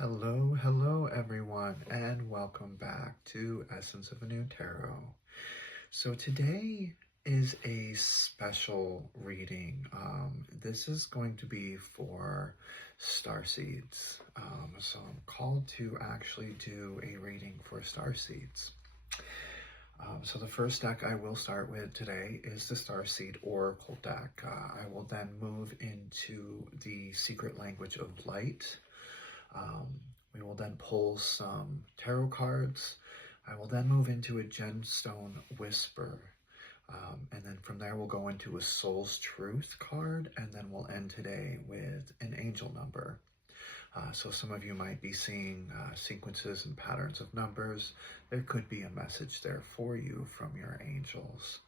Hello everyone, and welcome back to Essence of a New Tarot. So today is a special reading. This is going to be for Starseeds. So I'm called to actually do a reading for Starseeds. So the first deck I will start with today is the Starseed Oracle deck. I will then move into the Secret Language of Light. We will then pull some tarot cards. I will then move into a gemstone whisper. And then from there, we'll go into a soul's truth card. And then we'll end today with an angel number. So some of you might be seeing sequences and patterns of numbers. There could be a message there for you from your angels.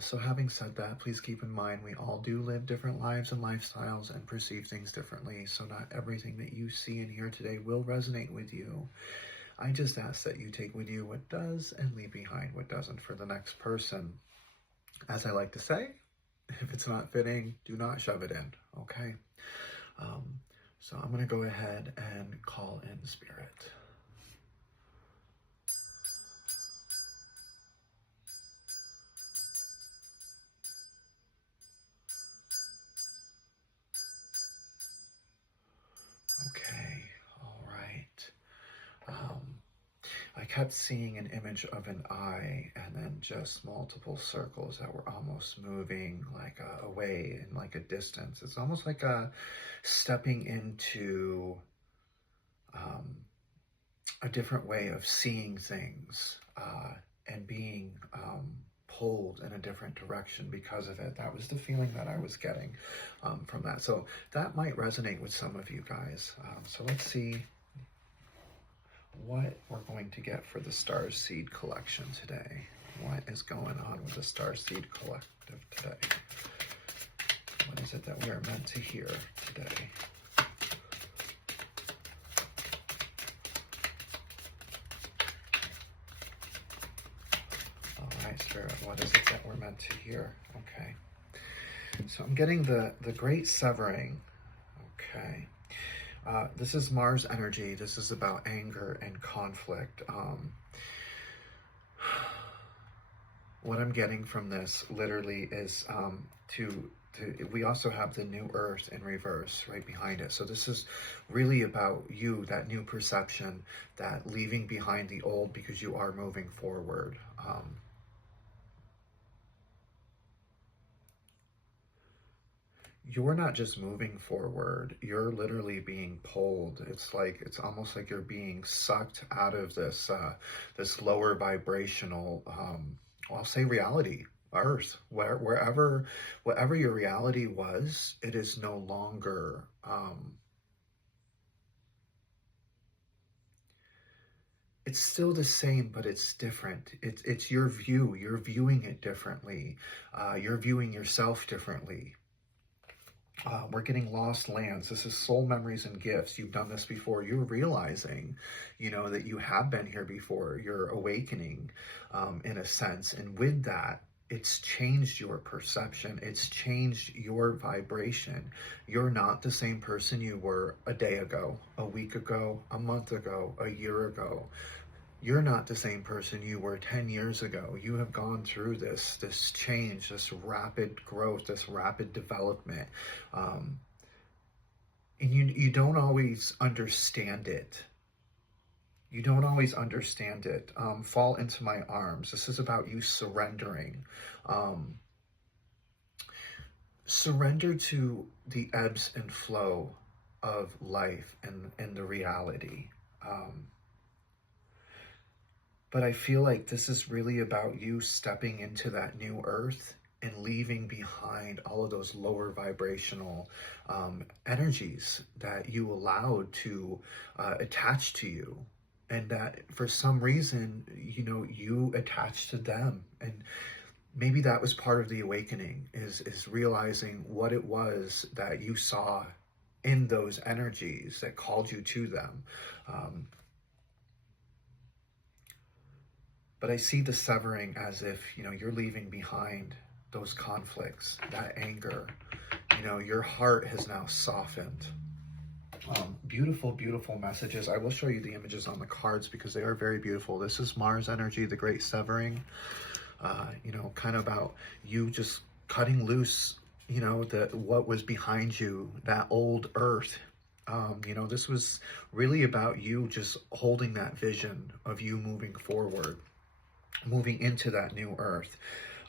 So having said that, please keep in mind we all do live different lives and lifestyles and perceive things differently. So not everything that you see and hear today will resonate with you. I just ask that you take with you what does and leave behind what doesn't for the next person. As I like to say, if it's not fitting, do not shove it in, okay? So I'm going to go ahead and call in spirit. Okay, all right. I kept seeing an image of an eye and then just multiple circles that were almost moving like away in like a distance. It's almost like stepping into a different way of seeing things and being pulled in a different direction because of it. That was the feeling that I was getting from that. So that might resonate with some of you guys. So let's see what we're going to get for the Starseed collection today. What is going on with the Starseed collective today? What is it that we are meant to hear today? All right, Spirit, what is it that we're meant to hear? Okay. So I'm getting the Great Severing. Okay. This is Mars energy. This is about anger and conflict. What I'm getting from this literally is we also have the new earth in reverse right behind it. So this is really about you, that new perception, that leaving behind the old because you are moving forward. You're not just moving forward, you're literally being pulled. It's almost like you're being sucked out of this this lower vibrational, I'll say reality, earth, whatever your reality was, it is no longer, it's still the same, but it's different. It's your view, you're viewing it differently. You're viewing yourself differently. We're getting lost lands. This is soul memories and gifts. You've done this before. You're realizing, that you have been here before. You're awakening, in a sense. And with that, it's changed your perception. It's changed your vibration. You're not the same person you were a day ago, a week ago, a month ago, a year ago. You're not the same person you were 10 years ago. You have gone through this change, this rapid growth, this rapid development. And you don't always understand it. You don't always understand it. Fall into my arms. This is about you surrendering. Surrender to the ebbs and flow of life and the reality. But I feel like this is really about you stepping into that new earth and leaving behind all of those lower vibrational energies that you allowed to attach to you. And that for some reason, you attached to them. And maybe that was part of the awakening, is realizing what it was that you saw in those energies that called you to them. But I see the severing as if, you're leaving behind those conflicts, that anger. Your heart has now softened. beautiful, beautiful messages. I will show you the images on the cards because they are very beautiful. This is Mars energy, the great severing, you know, kind of about you just cutting loose, you know, what was behind you, that old earth. You know, this was really about you just holding that vision of you moving forward, moving into that new earth.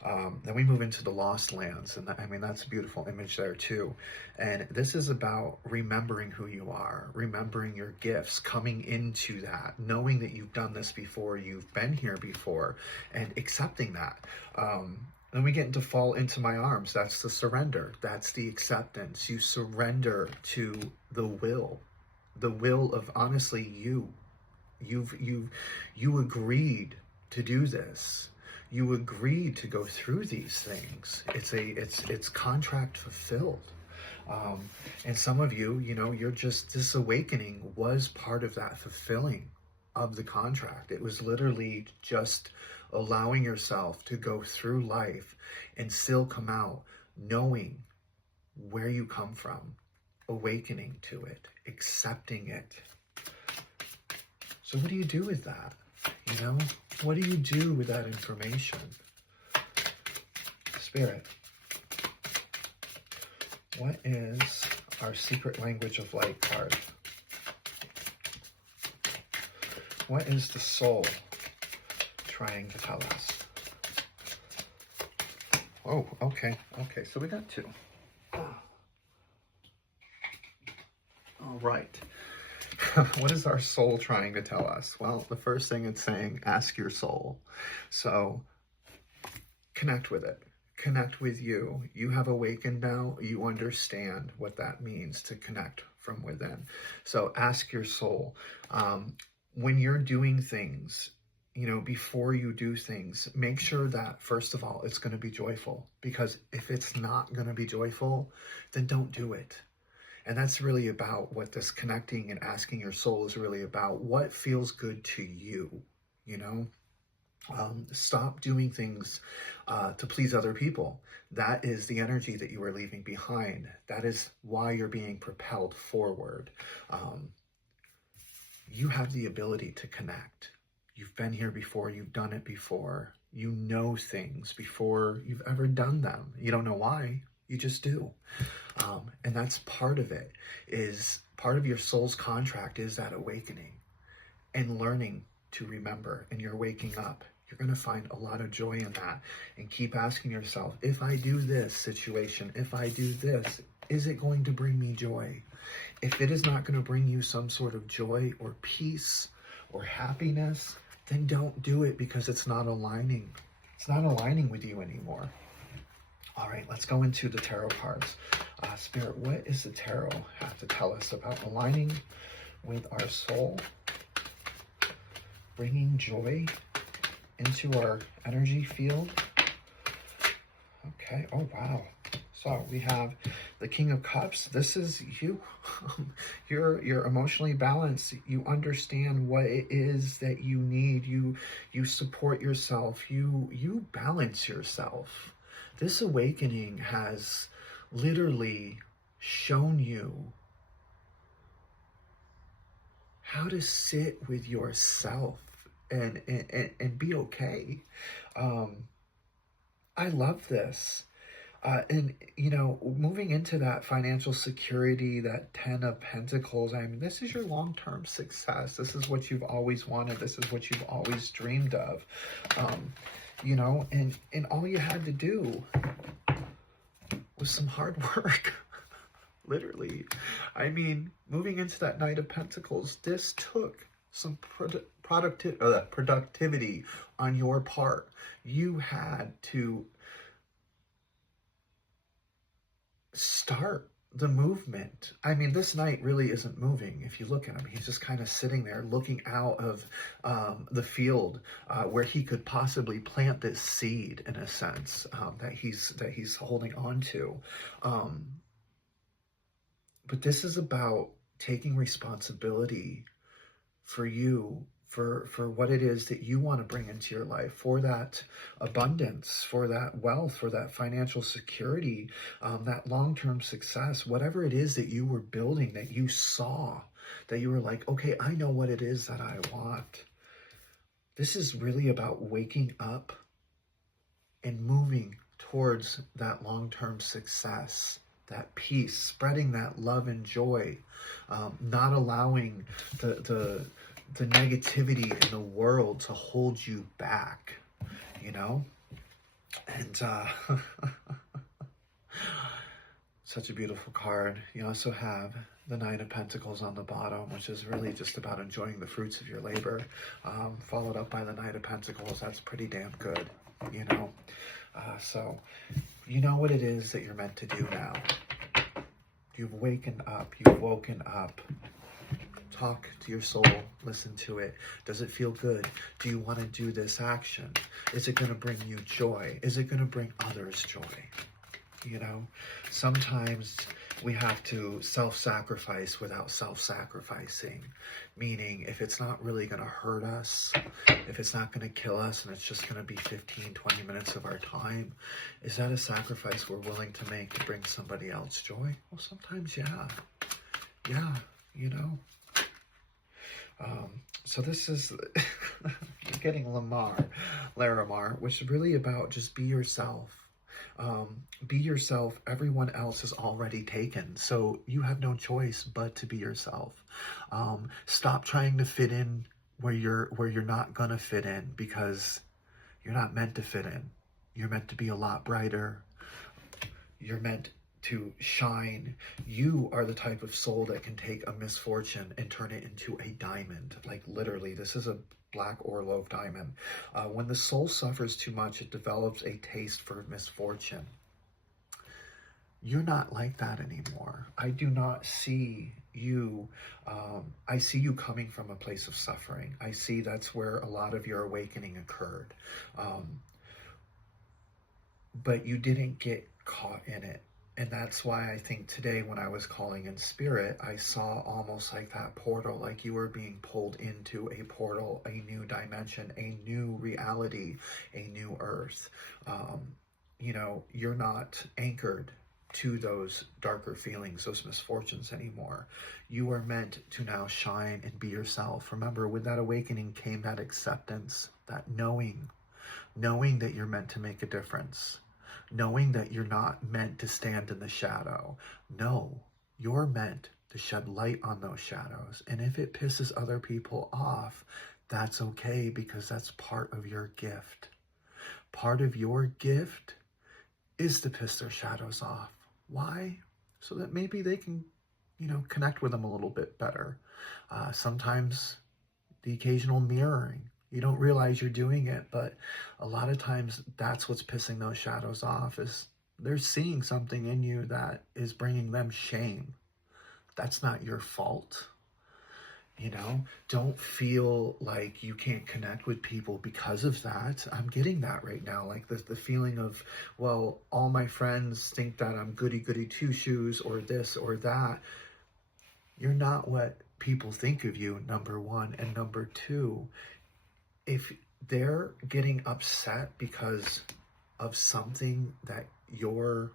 Then we move into the lost lands, and I mean, that's a beautiful image there too. And this is about remembering who you are, remembering your gifts, coming into that, knowing that you've done this before, you've been here before, and accepting that. Then we get into fall into my arms. That's the surrender. That's the acceptance. You surrender to the will of honestly you. You agreed to do this. You agreed to go through these things. It's contract fulfilled. And some of you, you know, you're just, this awakening was part of that fulfilling of the contract. It was literally just allowing yourself to go through life and still come out knowing where you come from, awakening to it, accepting it. So what do you do with that? You know, what do you do with that information? Spirit, what is our secret language of light card? What is the soul trying to tell us? Oh, okay, so we got two. All right. What is our soul trying to tell us? Well, the first thing it's saying, ask your soul. So connect with it. Connect with you. You have awakened now. You understand what that means to connect from within. So ask your soul. When you're doing things, you know, before you do things, make sure that, first of all, it's going to be joyful. Because if it's not going to be joyful, then don't do it. And that's really about what this connecting and asking your soul is really about. What feels good to you, you know? Stop doing things to please other people. That is the energy that you are leaving behind. That is why you're being propelled forward. You have the ability to connect. You've been here before. You've done it before. You know things before you've ever done them. You don't know why. You just do. And that's part of it, is part of your soul's contract is that awakening and learning to remember, and you're waking up. You're going to find a lot of joy in that, and keep asking yourself, if I do this situation, if I do this, is it going to bring me joy? If it is not going to bring you some sort of joy or peace or happiness, then don't do it, because it's not aligning. It's not aligning with you anymore. All right, let's go into the tarot cards. Spirit, what does the tarot have to tell us about aligning with our soul, bringing joy into our energy field? Okay, oh wow. So we have the King of Cups. This is you. You're emotionally balanced. You understand what it is that you need. You support yourself. You balance yourself. This awakening has literally shown you how to sit with yourself and be okay. I love this. And, you know, moving into that financial security, that 10 of Pentacles, I mean, this is your long-term success. This is what you've always wanted. This is what you've always dreamed of. You know, and all you had to do was some hard work. Literally. I mean, moving into that Knight of Pentacles, this took some productivity on your part. You had to start the movement. I mean, this knight really isn't moving. If you look at him, he's just kind of sitting there looking out of the field where he could possibly plant this seed, in a sense, that he's holding on to. But this is about taking responsibility for you, for what it is that you want to bring into your life, for that abundance, for that wealth, for that financial security, that long-term success, whatever it is that you were building, that you saw, that you were like, okay, I know what it is that I want. This is really about waking up and moving towards that long-term success, that peace, spreading that love and joy, not allowing the negativity in the world to hold you back, you know? And such a beautiful card. You also have the Nine of Pentacles on the bottom, which is really just about enjoying the fruits of your labor, followed up by the Knight of Pentacles. That's pretty damn good, you know? So you know what it is that you're meant to do now. You've waken up. You've woken up. Talk to your soul. Listen to it. Does it feel good? Do you want to do this action? Is it going to bring you joy? Is it going to bring others joy? You know, sometimes we have to self-sacrifice without self-sacrificing. Meaning, if it's not really going to hurt us, if it's not going to kill us, and it's just going to be 15, 20 minutes of our time, is that a sacrifice we're willing to make to bring somebody else joy? Well, sometimes, yeah. Yeah, you know. So this is, you're getting Larimar, which is really about just be yourself. Be yourself. Everyone else is already taken, so you have no choice but to be yourself. Stop trying to fit in where you're not gonna fit in, because you're not meant to fit in. You're meant to be a lot brighter. You're meant to shine. You are the type of soul that can take a misfortune and turn it into a diamond. Like literally, this is a black Orlov diamond. When the soul suffers too much, it develops a taste for misfortune. You're not like that anymore. I do not see you. I see you coming from a place of suffering. I see that's where a lot of your awakening occurred. But you didn't get caught in it. And that's why I think today when I was calling in spirit, I saw almost like that portal, like you were being pulled into a portal, a new dimension, a new reality, a new earth. You know, you're not anchored to those darker feelings, those misfortunes anymore. You are meant to now shine and be yourself. Remember, with that awakening came that acceptance, that knowing that you're meant to make a difference. Knowing that you're not meant to stand in the shadow. No, you're meant to shed light on those shadows. And if it pisses other people off, that's okay, because that's part of your gift. Part of your gift is to piss their shadows off. Why? So that maybe they can, you know, connect with them a little bit better. Sometimes the occasional mirroring. You don't realize you're doing it, but a lot of times that's what's pissing those shadows off, is they're seeing something in you that is bringing them shame. That's not your fault. You know, don't feel like you can't connect with people because of that. I'm getting that right now. Like the feeling of, well, all my friends think that I'm goody two shoes or this or that. You're not what people think of you, number one. And number two, if they're getting upset because of something that you're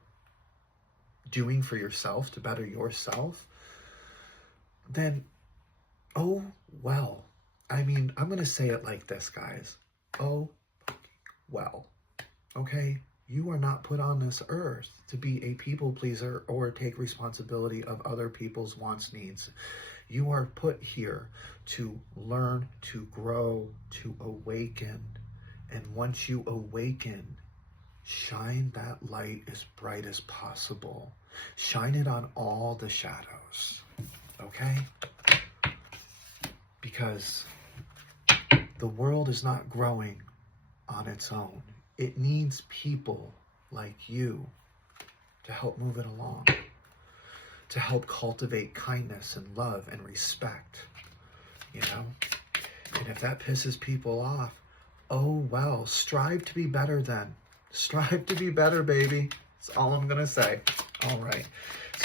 doing for yourself to better yourself, then, oh, well. I mean, I'm going to say it like this, guys. Oh, well. Okay? You are not put on this earth to be a people pleaser or take responsibility of other people's wants, needs. You are put here to learn, to grow, to awaken. And once you awaken, shine that light as bright as possible. Shine it on all the shadows. Okay? Because the world is not growing on its own. It needs people like you to help move it along, to help cultivate kindness and love and respect, you know? And if that pisses people off, oh, well, strive to be better then. Strive to be better, baby. That's all I'm going to say. All right.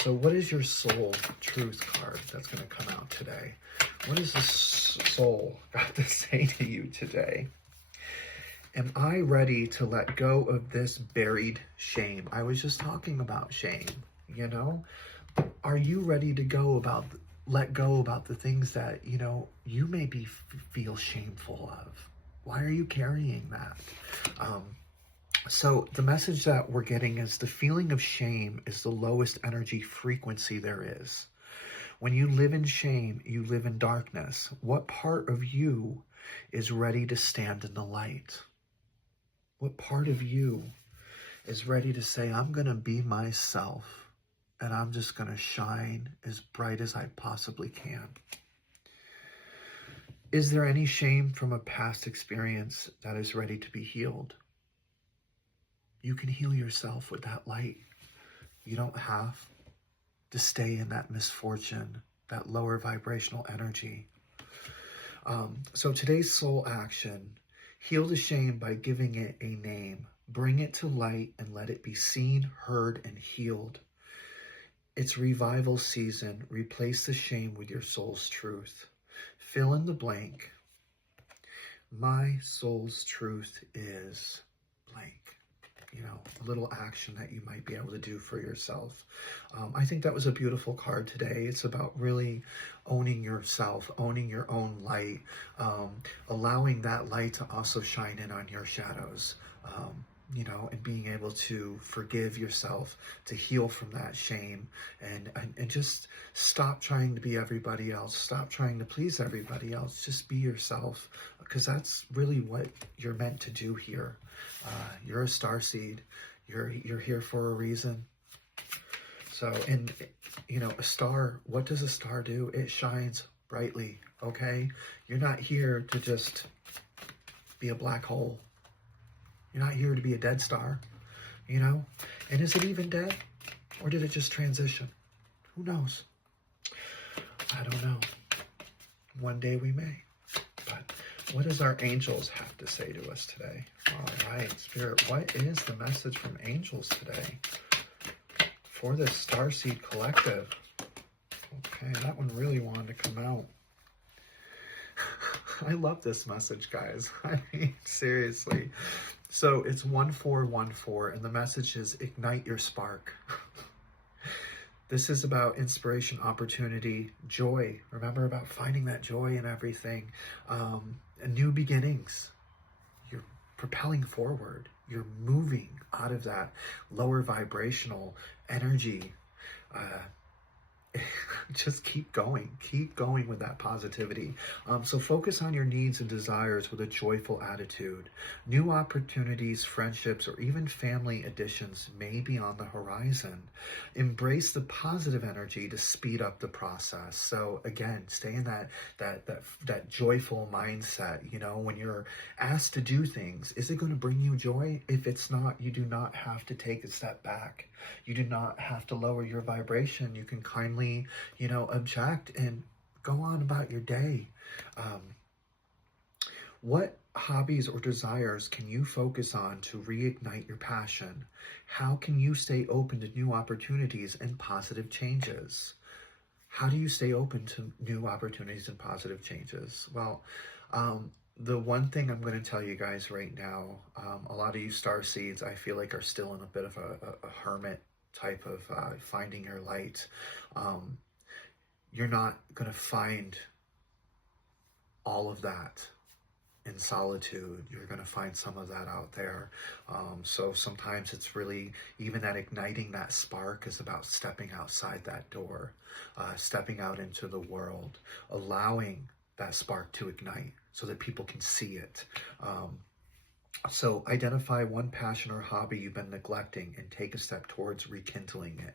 So what is your soul truth card that's going to come out today? What does the soul got to say to you today? Am I ready to let go of this buried shame? I was just talking about shame, you know? Are you ready to go let go about the things that, you maybe feel shameful of. Why are you carrying that? So the message that we're getting is the feeling of shame is the lowest energy frequency there is. When you live in shame, you live in darkness. What part of you is ready to stand in the light? What part of you is ready to say, I'm going to be myself and I'm just going to shine as bright as I possibly can? Is there any shame from a past experience that is ready to be healed? You can heal yourself with that light. You don't have to stay in that misfortune, that lower vibrational energy. So today's soul action, heal the shame by giving it a name. Bring it to light and let it be seen, heard, and healed. It's revival season. Replace the shame with your soul's truth. Fill in the blank. My soul's truth is blank. A little action that you might be able to do for yourself. I think that was a beautiful card today. It's about really owning yourself, owning your own light, allowing that light to also shine in on your shadows, and being able to forgive yourself, to heal from that shame, and just stop trying to be everybody else. Stop trying to please everybody else. Just be yourself, because that's really what you're meant to do here. You're a starseed. You're here for a reason. So, and a star, what does a star do? It shines brightly, okay? You're not here to just be a black hole. You're not here to be a dead star, And is it even dead? Or did it just transition? Who knows? I don't know. One day we may. But what does our angels have to say to us today? All right, Spirit, what is the message from angels today for this Starseed Collective? Okay, that one really wanted to come out. I love this message, guys. I mean, seriously. So it's 1414, and the message is ignite your spark. This is about inspiration, opportunity, joy. Remember about finding that joy in everything. New beginnings. You're propelling forward. You're moving out of that lower vibrational energy. Just keep going with that positivity. So focus on your needs and desires with a joyful attitude. New opportunities, friendships, or even family additions may be on the horizon. Embrace the positive energy to speed up the process. So again, stay in that joyful mindset. When you're asked to do things, is it going to bring you joy? If it's not, you do not have to take a step back. You do not have to lower your vibration. You can kindly, object and go on about your day. What hobbies or desires can you focus on to reignite your passion? How can you stay open to new opportunities and positive changes? How do you stay open to new opportunities and positive changes? Well, the one thing I'm going to tell you guys right now, a lot of you starseeds, I feel like, are still in a bit of a hermit type of finding your light. You're not going to find all of that in solitude. You're going to find some of that out there. So sometimes it's really, even that igniting that spark is about stepping outside that door, stepping out into the world, allowing that spark to ignite so that people can see it. So identify one passion or hobby you've been neglecting and take a step towards rekindling it.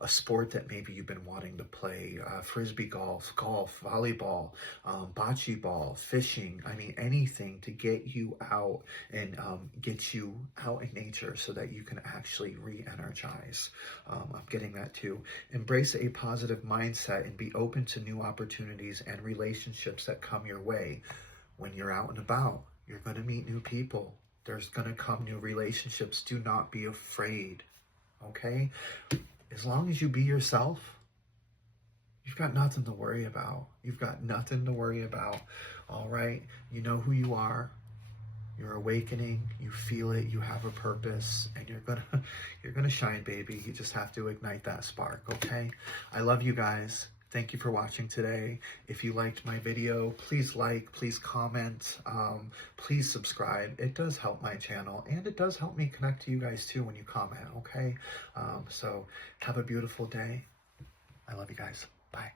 A sport that maybe you've been wanting to play, frisbee golf, volleyball, bocce ball, fishing. I mean, anything to get you out and get you out in nature so that you can actually re-energize. I'm getting that too. Embrace a positive mindset and be open to new opportunities and relationships that come your way when you're out and about. You're going to meet new people. There's going to come new relationships. Do not be afraid, okay? As long as you be yourself, you've got nothing to worry about. You've got nothing to worry about, all right? You know who you are. You're awakening. You feel it. You have a purpose, and you're gonna shine, baby. You just have to ignite that spark, okay? I love you guys. thank you for watching today. If you liked my video, please like, please comment, please subscribe. It does help my channel, and it does help me connect to you guys too when you comment, okay? So have a beautiful day. I love you guys. Bye.